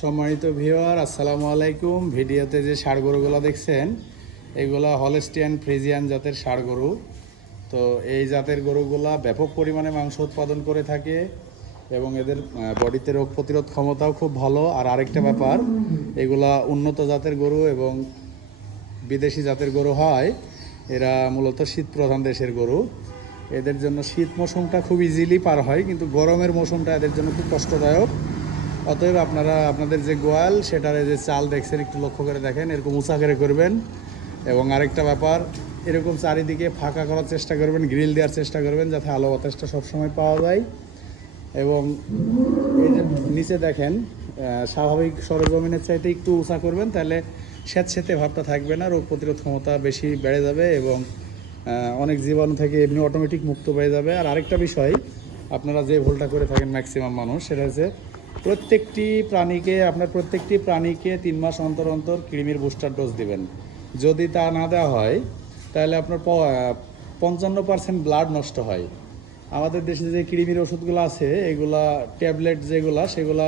সম্মানিত ভিওয়ার আসসালামু আলাইকুম। ভিডিওতে যে ষাড় গরুগুলো দেখছেন, এগুলা হলেস্টিয়ান ফ্রিজিয়ান জাতের ষাড় গরু তো এই জাতের গরুগুলা ব্যাপক পরিমাণে মাংস উৎপাদন করে থাকে এবং এদের বডিতে রোগ প্রতিরোধ ক্ষমতাও খুব ভালো। আর আরেকটা ব্যাপার, এগুলা উন্নত জাতের গরু এবং বিদেশি জাতের গরু হয়, এরা মূলত শীত প্রধান দেশের গরু। এদের জন্য শীত মৌসুমটা খুব ইজিলি পার হয়, কিন্তু গরমের মৌসুমটা এদের জন্য খুব কষ্টদায়ক। অতএব আপনারা আপনাদের যে গোয়াল, সেটার যে চাল দেখছেন, একটু লক্ষ্য করে দেখেন, এরকম উঁচা করে করবেন। এবং আরেকটা ব্যাপার, এরকম চারিদিকে ফাঁকা করার চেষ্টা করবেন, গ্রিল দেওয়ার চেষ্টা করবেন, যাতে আলো বাতাসটা সবসময় পাওয়া যায়। এবং এই যে নিচে দেখেন স্বাভাবিক সরজমিনের চাইতে একটু উঁচা করবেন, তাহলে স্যাঁতস্যাঁতে ভাবটা থাকবে না, রোগ প্রতিরোধ ক্ষমতা বেশি বেড়ে যাবে এবং অনেক জীবাণু থেকে এমনি অটোমেটিক মুক্ত পেয়ে যাবে। আর আরেকটা বিষয়, আপনারা যে ভুলটা করে থাকেন ম্যাক্সিমাম মানুষ, সেটা হচ্ছে প্রত্যেকটি প্রাণীকে, আপনার প্রত্যেকটি প্রাণীকে তিন মাস অন্তর অন্তর কৃমির বুস্টার ডোজ দিবেন। যদি তা না দেওয়া হয়, তাহলে আপনার পঞ্চান্ন পার্সেন্ট ব্লাড নষ্ট হয়। আমাদের দেশে যে কৃমির ওষুধগুলো আছে, এগুলা ট্যাবলেট যেগুলা, সেগুলা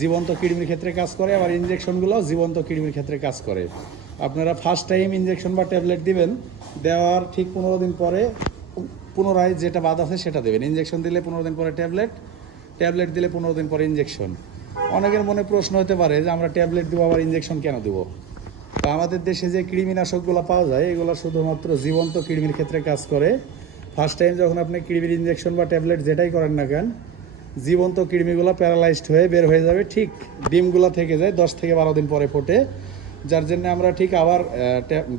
জীবন্ত কৃমির ক্ষেত্রে কাজ করে, আবার ইনজেকশনগুলো জীবন্ত কৃমির ক্ষেত্রে কাজ করে। আপনারা ফার্স্ট টাইম ইঞ্জেকশন বা ট্যাবলেট দিবেন, দেওয়ার ঠিক পনেরো দিন পরে, পুনরায় যেটা বাদ আছে সেটা দেবেন। ইঞ্জেকশন দিলে পনেরো দিন পরে ট্যাবলেট ট্যাবলেট দিলে পনেরো দিন পরে ইনজেকশন অনেকের মনে প্রশ্ন হতে পারে যে আমরা ট্যাবলেট দেবো, আবার ইঞ্জেকশন কেন দেবো? তো আমাদের দেশে যে কৃমিনাশকগুলো পাওয়া যায়, এগুলো শুধুমাত্র জীবন্ত কৃমির ক্ষেত্রে কাজ করে। ফার্স্ট টাইম যখন আপনি কৃমির ইনজেকশন বা ট্যাবলেট যেটাই করেন না কেন, জীবন্ত কৃমিগুলো প্যারালাইজড হয়ে বের হয়ে যাবে ঠিক ডিমগুলো থেকে যায় দশ থেকে বারো দিন পরে ফোটে। যার জন্য আমরা ঠিক আবার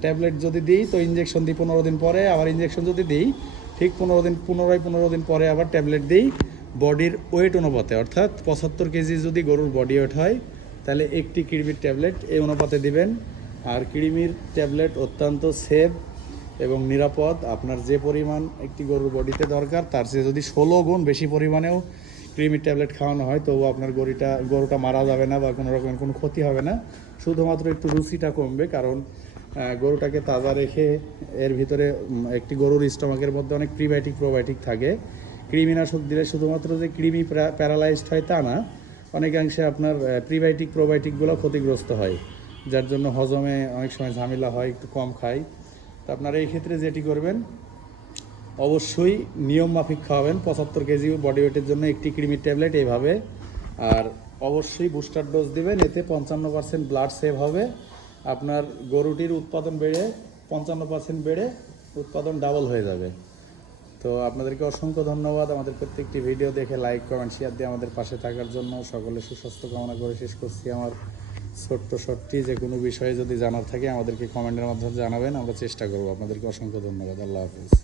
ট্যাবলেট যদি দিই, তো ইঞ্জেকশন দিই পনেরো দিন পরে, আবার ইঞ্জেকশন যদি দিই, ঠিক পনেরো দিন, পুনরায় পনেরো দিন পরে আবার ট্যাবলেট দিই। বডির ওয়েট অনুপাতে, অর্থাৎ পঁচাত্তর কেজি যদি গরুর বডি ওয়েট হয়, তাহলে একটি কৃমির ট্যাবলেট এই অনুপাতে দিবেন। আর কৃমির ট্যাবলেট অত্যন্ত সেফ এবং নিরাপদ। আপনার যে পরিমাণ একটি গরুর বডিতে দরকার, তার চেয়ে যদি ষোলো গুণ বেশি পরিমাণেও ক্রিমির ট্যাবলেট খাওয়ানো হয় তবু আপনার গরুটা গরুটা মারা যাবে না বা কোনো রকমের কোনো ক্ষতি হবে না। শুধুমাত্র একটু রুচিটা কমবে, কারণ গরুটাকে তাজা রেখে এর ভিতরে একটি গরুর স্টমাকের মধ্যে অনেক প্রিবায়োটিক, প্রোবায়োটিক থাকে। কৃমিনাশক দিলে শুধুমাত্র যে কৃমি প্যারালাইজড হয় তা না, অনেকাংশে আপনার প্রিবায়োটিক, প্রোবায়োটিকগুলো ক্ষতিগ্রস্ত হয়, যার জন্য হজমে অনেক সময় ঝামেলা হয়, একটু কম খায়। তো আপনারা এই ক্ষেত্রে যেটি করবেন, অবশ্যই নিয়ম মাফিক খাওয়াবেন, পঁচাত্তর কেজি বডি ওয়েটের জন্য একটি ক্রিমির ট্যাবলেট এইভাবে আর অবশ্যই বুস্টার ডোজ দেবেন, এতে পঞ্চান্ন পার্সেন্ট ব্লাড সেভ হবে, আপনার গরুটির উৎপাদন বেড়ে, পঞ্চান্ন পার্সেন্ট বেড়ে উৎপাদন ডাবল হয়ে যাবে। তো আপনাদেরকে অসংখ্য ধন্যবাদ। আমাদের প্রত্যেকটি ভিডিও দেখে লাইক কমেন্ট শেয়ার দিয়ে আমাদের পাশে থাকার জন্য। সকলে সুস্বাস্থ্য কামনা করে শেষ করছি আমার ছোট্ট সত্যি যে কোনো বিষয়ে যদি জানার থাকে আমাদেরকে কমেন্টের মাধ্যমে জানাবেন। আমরা চেষ্টা করব। আপনাদেরকে অসংখ্য ধন্যবাদ। আল্লাহ হাফিজ।